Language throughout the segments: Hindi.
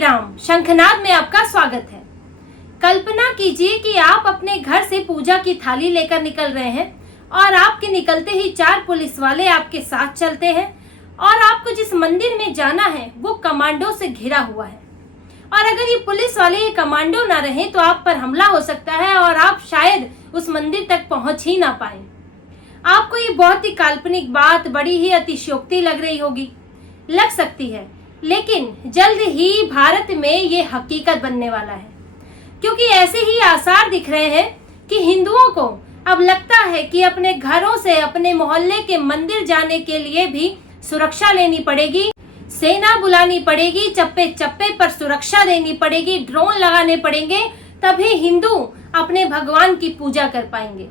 राम। शंखनाद में आपका स्वागत है। कल्पना कीजिए कि आप अपने घर से पूजा की थाली लेकर निकल रहे हैं और आपके निकलते ही 4 पुलिस वाले आपके साथ चलते हैं और आपको जिस मंदिर में जाना है वो कमांडो से घिरा हुआ है। और अगर ये पुलिस वाले ये कमांडो ना रहे तो आप पर हमला हो सकता है और आप शायद उस मंदिर तक पहुंच ही ना पाए। आपको ये बहुत ही काल्पनिक बात, बड़ी ही अतिशयोक्ति लग रही होगी, लग सकती है, लेकिन जल्द ही भारत में ये हकीकत बनने वाला है, क्योंकि ऐसे ही आसार दिख रहे हैं कि हिंदुओं को अब लगता है कि अपने घरों से अपने मोहल्ले के मंदिर जाने के लिए भी सुरक्षा लेनी पड़ेगी, सेना बुलानी पड़ेगी, चप्पे चप्पे पर सुरक्षा देनी पड़ेगी, ड्रोन लगाने पड़ेंगे, तभी हिंदू अपने भगवान की पूजा कर पाएंगे।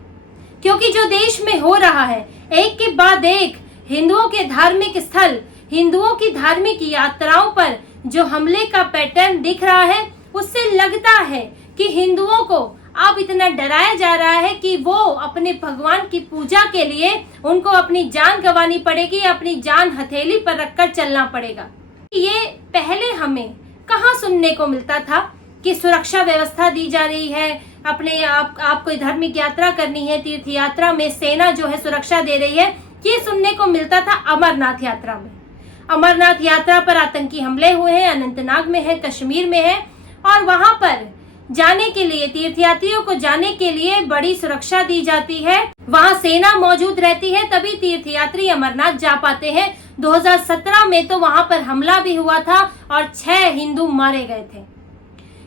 क्योंकि जो देश में हो रहा है, एक के बाद एक हिंदुओं के धार्मिक स्थल, हिंदुओं की धार्मिक यात्राओं पर जो हमले का पैटर्न दिख रहा है, उससे लगता है कि हिंदुओं को अब इतना डराया जा रहा है कि वो अपने भगवान की पूजा के लिए उनको अपनी जान गंवानी पड़ेगी, अपनी जान हथेली पर रखकर चलना पड़ेगा। ये पहले हमें कहाँ सुनने को मिलता था कि सुरक्षा व्यवस्था दी जा रही है, अपने आपको धार्मिक यात्रा करनी है, तीर्थ यात्रा में सेना जो है सुरक्षा दे रही है। ये सुनने को मिलता था अमरनाथ यात्रा में। अमरनाथ यात्रा पर आतंकी हमले हुए हैं, अनंतनाग में है, कश्मीर में है, और वहां पर जाने के लिए, तीर्थयात्रियों को जाने के लिए बड़ी सुरक्षा दी जाती है, वहां सेना मौजूद रहती है, तभी तीर्थयात्री अमरनाथ जा पाते हैं। 2017 में तो वहां पर हमला भी हुआ था और 6 हिंदू मारे गए थे।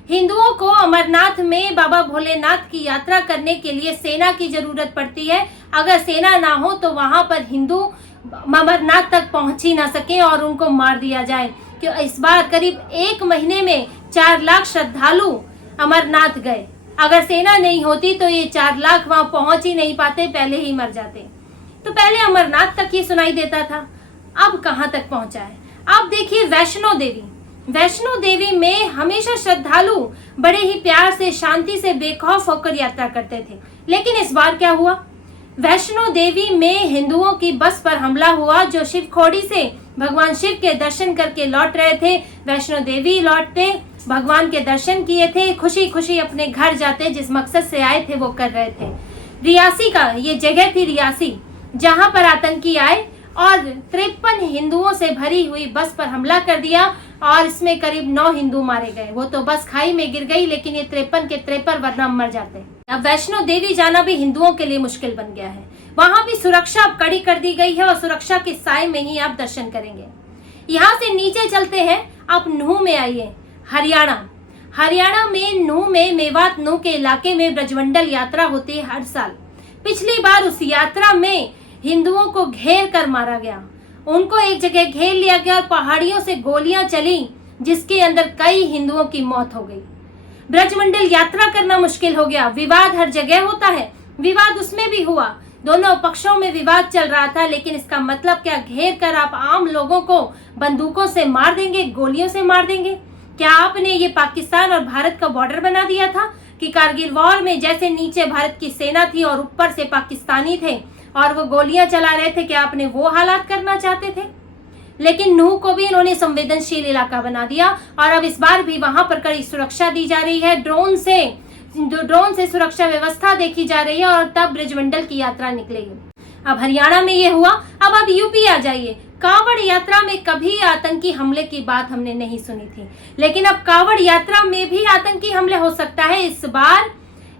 हिंदुओं को अमरनाथ में बाबा भोलेनाथ की यात्रा करने के लिए सेना की जरूरत पड़ती है। अगर सेना ना हो तो वहां पर हिंदू अमरनाथ तक पहुंच ही ना सके और उनको मार दिया जाए। क्यों इस बार करीब 1 महीने में 4 लाख श्रद्धालु अमरनाथ गए। अगर सेना नहीं होती तो ये 4 लाख वहां पहुंच ही नहीं पाते, पहले ही मर जाते। तो पहले अमरनाथ तक ये सुनाई देता था, अब कहां तक पहुंचा है। अब देखिए वैष्णो देवी में हमेशा श्रद्धालु बड़े ही प्यार से, शांति से, बेखौफ होकर यात्रा करते थे, लेकिन इस बार क्या हुआ? वैष्णो देवी में हिंदुओं की बस पर हमला हुआ। जो शिव खोड़ी से भगवान शिव के दर्शन करके लौट रहे थे, वैष्णो देवी लौटते, भगवान के दर्शन किए थे, खुशी खुशी अपने घर जाते, जिस मकसद से आए थे वो कर रहे थे। रियासी का ये जगह थी, रियासी, जहां पर आतंकी आए और 53 हिंदुओं से भरी हुई बस पर हमला कर दिया और इसमें करीब 9 हिंदू मारे गए। वो तो बस खाई में गिर गई, लेकिन ये 53 के 53 वरना मर जाते। अब वैष्णो देवी जाना भी हिंदुओं के लिए मुश्किल बन गया है। वहां भी सुरक्षा अब कड़ी कर दी गई है और सुरक्षा के साए में ही आप दर्शन करेंगे। यहाँ से नीचे चलते हैं, आप नूह में आइए, हरियाणा में नूह में, मेवात नूह के इलाके में ब्रजमंडल यात्रा होती है हर साल। पिछली बार उस यात्रा में हिंदुओं को घेर कर मारा गया, उनको एक जगह घेर लिया गया और पहाड़ियों से गोलियां चली, जिसके अंदर कई हिंदुओं की मौत हो गई। ब्रजमंडल यात्रा करना मुश्किल हो गया। विवाद हर जगह होता है, विवाद उसमें भी हुआ, दोनों पक्षों में विवाद चल रहा था, लेकिन इसका मतलब क्या घेर कर आप आम लोगों को बंदूकों से मार देंगे, गोलियों से मार देंगे? क्या आपने ये पाकिस्तान और भारत का बॉर्डर बना दिया था कि कारगिल वॉर में जैसे नीचे भारत की सेना थी और ऊपर से पाकिस्तानी थे और वो गोलियां चला रहे थे, क्या आपने वो हालात करना चाहते थे? लेकिन नूह को भी इन्होंने संवेदनशील इलाका बना दिया और अब इस बार भी वहां पर कड़ी सुरक्षा दी जा रही है। ड्रोन से सुरक्षा व्यवस्था देखी जा रही है और तब ब्रजमंडल की यात्रा निकलेगी। अब हरियाणा में ये हुआ, अब यूपी आ जाइए। कांवड़ यात्रा में कभी आतंकी हमले की बात हमने नहीं सुनी थी, लेकिन अब कांवड़ यात्रा में भी आतंकी हमले हो सकता है।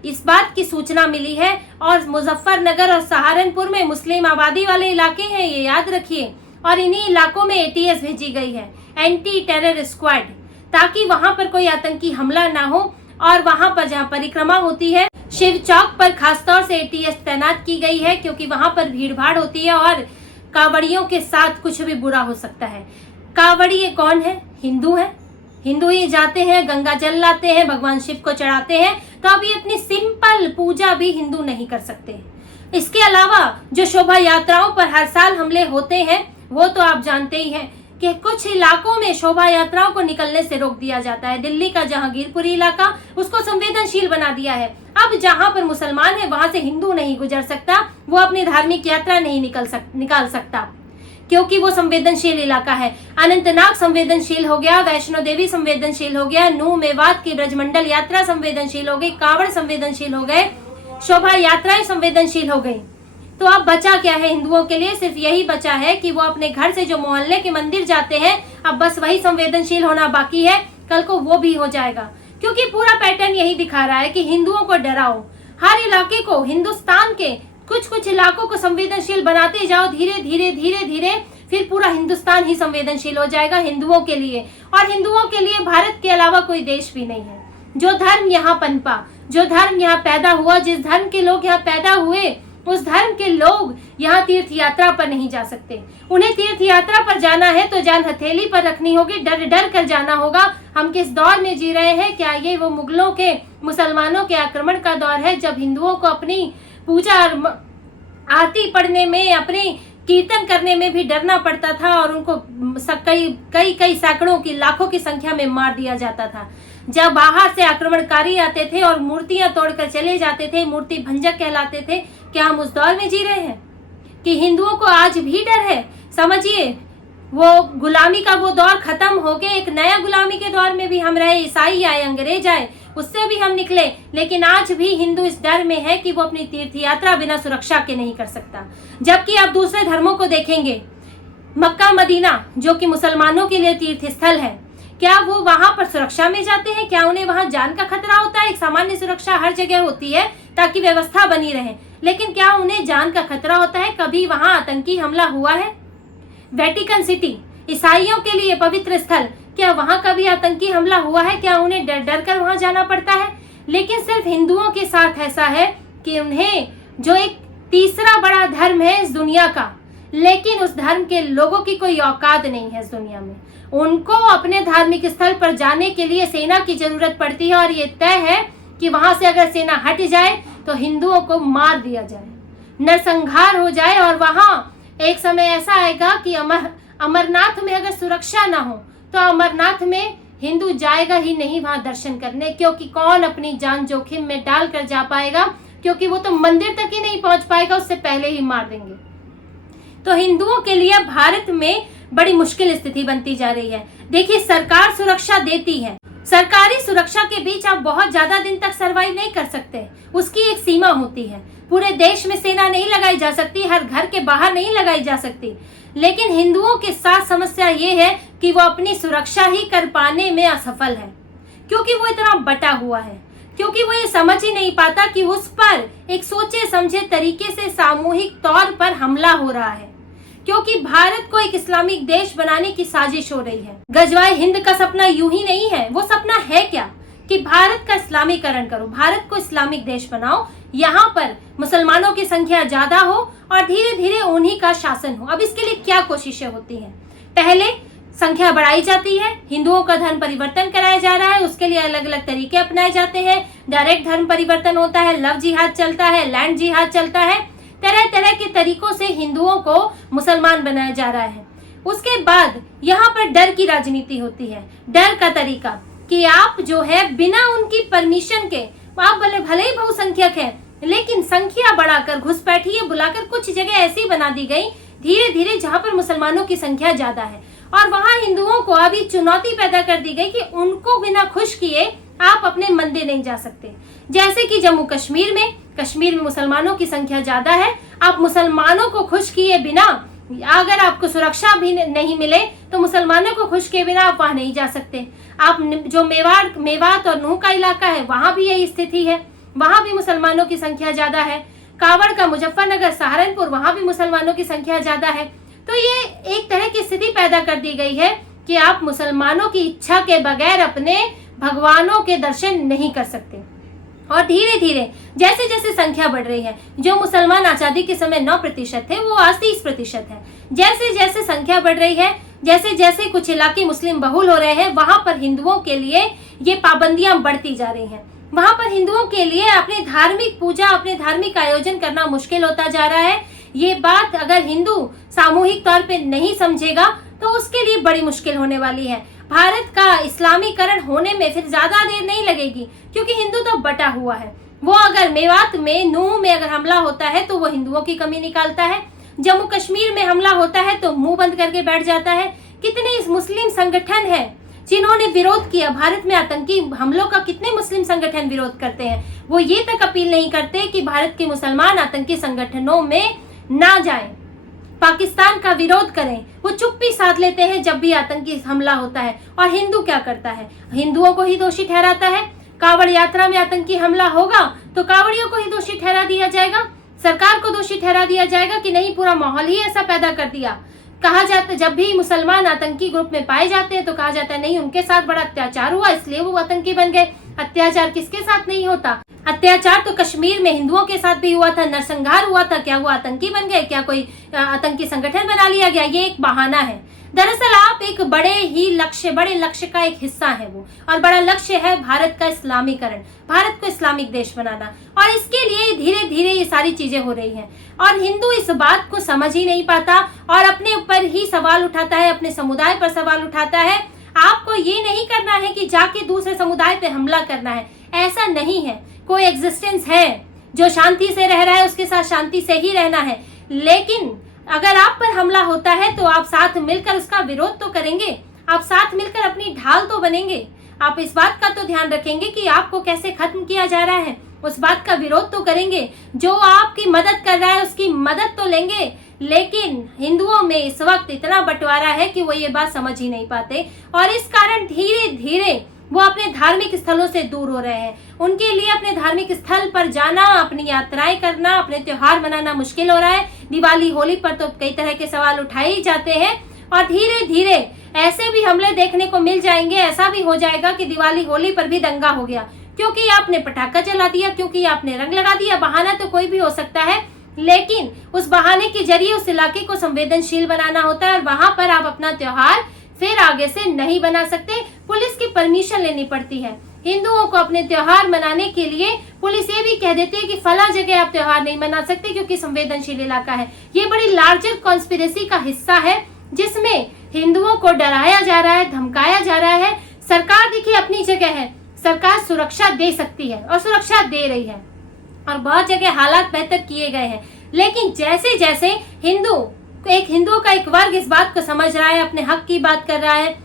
इस बात की सूचना मिली है और मुजफ्फरनगर और सहारनपुर में मुस्लिम आबादी वाले इलाके हैं, ये याद रखिए, और इन्हीं इलाकों में ATS भेजी गई है, एंटी टेरर स्क्वाड, ताकि वहां पर कोई आतंकी हमला ना हो। और वहां पर जहां परिक्रमा होती है, शिव चौक पर खासतौर से ATS तैनात की गई है, क्योंकि वहां पर भीड़ भाड़ होती है और कांवड़ियों के साथ कुछ भी बुरा हो सकता है। कांवड़िए कौन है? हिंदू है, हिंदू ही जाते हैं, गंगा जल लाते हैं, भगवान शिव को चढ़ाते हैं, तो अब ये अपनी सिंपल पूजा भी हिंदू नहीं कर सकते। इसके अलावा जो शोभा यात्राओं पर हर साल हमले होते हैं, वो तो आप जानते ही हैं कि कुछ इलाकों में शोभा यात्राओं को निकलने से रोक दिया जाता है। दिल्ली का जहांगीरपुरी इलाका, उसको संवेदनशील बना दिया है। अब जहां पर मुसलमान है वहां से हिंदू नहीं गुजर सकता, वो अपनी धार्मिक यात्रा नहीं निकाल सकता। क्योंकि वो संवेदनशील इलाका है। अनंतनाग संवेदनशील हो गया, वैष्णो देवी संवेदनशील हो गया, नूह मेवात की ब्रजमंडल यात्रा संवेदनशील हो गई, कांवड़ संवेदनशील हो गए, शोभा यात्राएं संवेदनशील हो गई। तो अब बचा क्या है हिंदुओं के लिए? सिर्फ यही बचा है कि वो अपने घर से जो मोहल्ले के मंदिर जाते हैं, अब बस वही संवेदनशील होना बाकी है। कल को वो भी हो जाएगा, क्योंकि पूरा पैटर्न यही दिखा रहा है कि हिंदुओं को डराओ, हर इलाके को, हिंदुस्तान के कुछ कुछ इलाकों को संवेदनशील बनाते जाओ, धीरे धीरे धीरे धीरे फिर पूरा हिंदुस्तान ही संवेदनशील हो जाएगा हिंदुओं के लिए। और हिंदुओं के लिए भारत के अलावा कोई देश भी नहीं है। जो धर्म यहाँ पनपा, जो धर्म यहाँ पैदा हुआ, जिस धर्म के लोग यहाँ पैदा हुए, उस धर्म के लोग यहाँ तीर्थ यात्रा पर नहीं जा सकते। उन्हें तीर्थ यात्रा पर जाना है तो जान हथेली पर रखनी होगी, डर डर कर जाना होगा। हम किस दौर में जी रहे हैं? क्या ये वो मुगलों के, मुसलमानों के आक्रमण का दौर है, जब हिंदुओं को अपनी पूजा आरती पढ़ने में, अपने कीर्तन करने में भी डरना पड़ता था और उनको कई सैकड़ों की, लाखों की संख्या में मार दिया जाता था। जब बाहर से आक्रमणकारी आते थे और मूर्तियां तोड़कर चले जाते थे, मूर्ति भंजक कहलाते थे। क्या हम उस दौर में जी रहे हैं कि हिंदुओं को आज भी डर है? समझिए, वो गुलामी का वो दौर खत्म हो के एक नया गुलामी के दौर में भी हम रहे। ईसाई आए, अंग्रेज आए, उससे भी हम निकले, लेकिन आज भी हिंदू इस डर में है कि वो अपनी तीर्थ यात्रा बिना सुरक्षा के नहीं कर सकता। जबकि आप दूसरे धर्मों को देखेंगे, मक्का मदीना जो कि मुसलमानों के लिए तीर्थ स्थल है, क्या वो वहां पर सुरक्षा में जाते हैं? क्या उन्हें वहां जान का खतरा होता है? एक सामान्य सुरक्षा हर जगह होती है ताकि व्यवस्था बनी रहे, लेकिन क्या उन्हें जान का खतरा होता है? कभी वहां आतंकी हमला हुआ है? वेटिकन सिटी, ईसाइयों के लिए पवित्र स्थल, क्या वहां कभी आतंकी हमला हुआ है? क्या उन्हें डर डर कर वहां जाना पड़ता है? लेकिन सिर्फ हिंदुओं के साथ ऐसा है कि उन्हें, जो एक तीसरा बड़ा धर्म है इस दुनिया का, लेकिन उस धर्म के लोगों की कोई औकात नहीं है इस दुनिया में। उनको अपने धार्मिक स्थल पर जाने के लिए सेना की जरूरत पड़ती है, और ये तय है कि वहां से अगर सेना हट जाए तो हिंदुओं को मार दिया जाए, नरसंहार हो जाए। और वहां एक समय ऐसा आएगा कि अमरनाथ में अगर सुरक्षा ना हो तो अमरनाथ में हिंदू जाएगा ही नहीं वहां दर्शन करने, क्योंकि कौन अपनी जान जोखिम में डालकर जा पाएगा? क्योंकि वो तो मंदिर तक ही नहीं पहुंच पाएगा, उससे पहले ही मार देंगे। तो हिंदुओं के लिए भारत में बड़ी मुश्किल स्थिति बनती जा रही है। देखिए, सरकार सुरक्षा देती है, सरकारी सुरक्षा के बीच आप बहुत ज्यादा दिन तक सरवाइव नहीं कर सकते, उसकी एक सीमा होती है। पूरे देश में सेना नहीं लगाई जा सकती, हर घर के बाहर नहीं लगाई जा सकती। लेकिन हिंदुओं के साथ समस्या ये है कि वो अपनी सुरक्षा ही कर पाने में असफल है, क्योंकि वो इतना बटा हुआ है, क्योंकि वो ये समझ ही नहीं पाता कि उस पर एक सोचे समझे तरीके से सामूहिक तौर पर हमला हो रहा है, क्योंकि भारत को एक इस्लामिक देश बनाने की साजिश हो रही है। गजवाए हिंद का सपना यूं ही नहीं है, वो सपना है क्या कि भारत का इस्लामीकरण करो, भारत को इस्लामिक देश बनाओ, यहाँ पर मुसलमानों की संख्या ज्यादा हो और धीरे धीरे उन्हीं का शासन हो। अब इसके लिए क्या कोशिशें होती हैं? पहले संख्या बढ़ाई जाती है, हिंदुओं का धर्म परिवर्तन कराया जा रहा है, उसके लिए अलग अलग तरीके अपनाए जाते हैं। डायरेक्ट धर्म परिवर्तन होता है, लव जिहाद चलता है, लैंड जिहाद चलता है, तरह तरह के तरीकों से हिंदुओं को मुसलमान बनाया जा रहा है। उसके बाद यहाँ पर डर की राजनीति होती है। डर का तरीका कि आप जो है बिना उनकी परमिशन के, आप भले ही बहुसंख्यक है, लेकिन संख्या बढ़ाकर, घुसपैठिए बुलाकर कुछ जगह ऐसी बना दी गई धीरे धीरे जहाँ पर मुसलमानों की संख्या ज्यादा है, और वहाँ हिंदुओं को अभी चुनौती पैदा कर दी गई कि उनको बिना खुश किए आप अपने मंदिर नहीं जा सकते। जैसे कि जम्मू कश्मीर में मुसलमानों की संख्या ज्यादा है, आप मुसलमानों को खुश किए बिना, अगर आपको सुरक्षा भी नहीं मिले तो मुसलमानों को खुश किए बिना आप वहां नहीं जा सकते। आप जो मेवात और नूह का इलाका है, वहां भी यही स्थिति है, वहां भी मुसलमानों की संख्या ज्यादा है। कावड़ का मुजफ्फरनगर, सहारनपुर, वहां भी मुसलमानों की संख्या ज्यादा है। तो ये एक तरह की स्थिति पैदा कर दी गई है कि आप मुसलमानों की इच्छा के बगैर अपने भगवानों के दर्शन नहीं कर सकते। और धीरे धीरे जैसे जैसे संख्या बढ़ रही है, जो मुसलमान आजादी के समय 9% थे वो आज 30% है। जैसे जैसे संख्या बढ़ रही है, जैसे जैसे कुछ इलाके मुस्लिम बहुल हो रहे हैं, वहां पर हिंदुओं के लिए ये पाबंदियां बढ़ती जा रही हैं। वहां पर हिंदुओं के लिए अपनी धार्मिक पूजा, अपने धार्मिक आयोजन करना मुश्किल होता जा रहा है। ये बात अगर हिंदू सामूहिक तौर पे नहीं समझेगा तो उसके लिए बड़ी मुश्किल होने वाली है। भारत का इस्लामीकरण होने में फिर ज्यादा देर नहीं लगेगी, क्योंकि हिंदू तो बटा हुआ है। वो अगर मेवात में, नूह में अगर हमला होता है तो वो हिंदुओं की कमी निकालता है, जम्मू कश्मीर में हमला होता है तो मुंह बंद करके बैठ जाता है। कितने इस मुस्लिम संगठन है जिन्होंने विरोध किया भारत में आतंकी हमलों का, कितने मुस्लिम संगठन विरोध करते हैं। वो ये तक अपील नहीं करते कि भारत के मुसलमान आतंकी संगठनों में ना जाएं, पाकिस्तान का विरोध करें। वो चुप्पी साध लेते हैं जब भी आतंकी हमला होता है। और हिंदू क्या करता है, हिंदुओं को ही दोषी ठहराता है। कांवड़ यात्रा में आतंकी हमला होगा तो कांवड़ियों को ही दोषी ठहरा दिया जाएगा, सरकार को दोषी ठहरा दिया जाएगा कि नहीं पूरा माहौल ही ऐसा पैदा कर दिया। कहा जाता, जब भी मुसलमान आतंकी ग्रुप में पाए जाते हैं तो कहा जाता है नहीं उनके साथ बड़ा अत्याचार हुआ इसलिए वो आतंकी बन गए। अत्याचार किसके साथ नहीं होता? अत्याचार तो कश्मीर में हिंदुओं के साथ भी हुआ था, नरसंहार हुआ था। क्या वो आतंकी बन गए? क्या कोई आतंकी संगठन बना लिया गया? ये एक बहाना है। दरअसल आप एक बड़े लक्ष्य का एक हिस्सा है वो, और बड़ा लक्ष्य है भारत का इस्लामीकरण, भारत को इस्लामिक देश बनाना। और इसके लिए धीरे धीरे ये सारी चीजें हो रही हैं और हिंदू इस बात को समझ ही नहीं पाता और अपने ऊपर ही सवाल उठाता है, अपने समुदाय पर सवाल उठाता है। आपको ये नहीं करना है कि जाके दूसरे समुदाय पे हमला करना है, ऐसा नहीं है। कोई एग्जिस्टेंस है जो शांति से रह रहा है, उसके साथ शांति से ही रहना है। लेकिन अगर आप पर हमला होता है तो आप साथ मिलकर उसका विरोध तो करेंगे, आप साथ मिलकर अपनी ढाल तो बनेंगे। आप इस बात का तो ध्यान रखेंगे कि आपको कैसे खत्म किया जा रहा है, उस बात का विरोध तो करेंगे। जो आपकी मदद कर रहा है उसकी मदद तो लेंगे। लेकिन हिंदुओं में इस वक्त इतना बंटवारा है कि वो ये बात समझ ही नहीं पाते और इस कारण धीरे धीरे वो अपने धार्मिक स्थलों से दूर हो रहे हैं। उनके लिए अपने धार्मिक स्थल पर जाना, अपनी यात्राएं करना, अपने त्योहार मनाना मुश्किल हो रहा है। दिवाली होली पर तो कई तरह के सवाल उठाए ही जाते हैं और धीरे धीरे ऐसे भी हमले देखने को मिल जाएंगे। ऐसा भी हो जाएगा कि दिवाली होली पर भी दंगा हो गया क्योंकि आपने पटाखा जला दिया, क्योंकि आपने रंग लगा दिया। बहाना तो कोई भी हो सकता है, लेकिन उस बहाने के जरिए उस इलाके को संवेदनशील बनाना होता है और वहां पर आप अपना त्योहार फिर आगे से नहीं बना सकते। पुलिस की परमिशन लेनी पड़ती है। हिंदुओं को अपने त्योहार मनाने के लिए पुलिस ये भी कह देती है कि फला जगह आप त्योहार नहीं मना सकते क्योंकि संवेदनशील इलाका है। ये बड़ी लार्जर कॉन्स्पिरेसी का हिस्सा है जिसमें हिंदुओं को डराया जा रहा है, धमकाया जा रहा है। सरकार देखिए अपनी जगह है, सरकार सुरक्षा दे सकती है और सुरक्षा दे रही है और बहुत जगह हालात बेहतर किए गए हैं। लेकिन जैसे जैसे हिंदुओं का एक वर्ग इस बात को समझ रहा है, अपने हक की बात कर रहा है,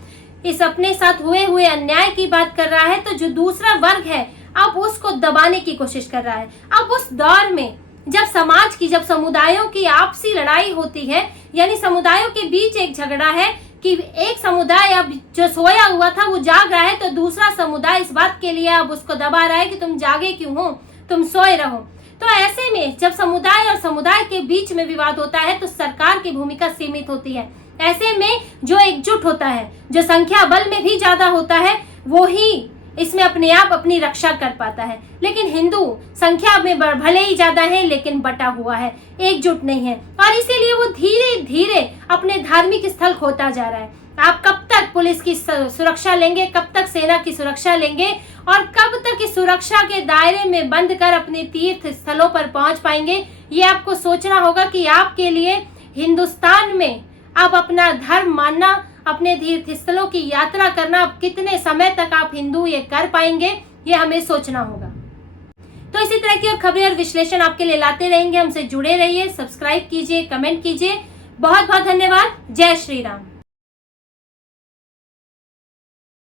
इस अपने साथ हुए अन्याय की बात कर रहा है, तो जो दूसरा वर्ग है अब उसको दबाने की कोशिश कर रहा है। अब उस दौर में जब समुदायों की आपसी लड़ाई होती है, यानी समुदायों के बीच एक झगड़ा है कि एक समुदाय अब जो सोया हुआ था वो जाग रहा है तो दूसरा समुदाय इस बात के लिए अब उसको दबा रहा है कि तुम जागे क्यों हो, तुम सोए रहो। तो ऐसे में जब समुदाय और समुदाय के बीच में विवाद होता है तो सरकार की भूमिका सीमित होती है। ऐसे में जो एकजुट होता है, जो संख्या बल में भी ज्यादा होता है, वो ही इसमें अपने आप अपनी रक्षा कर पाता है। लेकिन हिंदू संख्या में भले ही ज्यादा है लेकिन बटा हुआ है, एकजुट नहीं है और इसीलिए वो धीरे धीरे अपने धार्मिक स्थल खोता जा रहा है। आप कब तक पुलिस की सुरक्षा लेंगे, कब तक सेना की सुरक्षा लेंगे और कब तक इस सुरक्षा के दायरे में बंद कर अपने तीर्थ स्थलों पर पहुंच पाएंगे, ये आपको सोचना होगा कि आपके लिए हिंदुस्तान में आप अपना धर्म मानना, अपने तीर्थ स्थलों की यात्रा करना, कितने समय तक आप हिंदू ये कर पाएंगे, ये हमें सोचना होगा। तो इसी तरह की और खबरें और विश्लेषण आपके लिए लाते रहेंगे। हमसे जुड़े रहिए, सब्सक्राइब कीजिए, कमेंट कीजिए। बहुत बहुत धन्यवाद। जय श्री राम।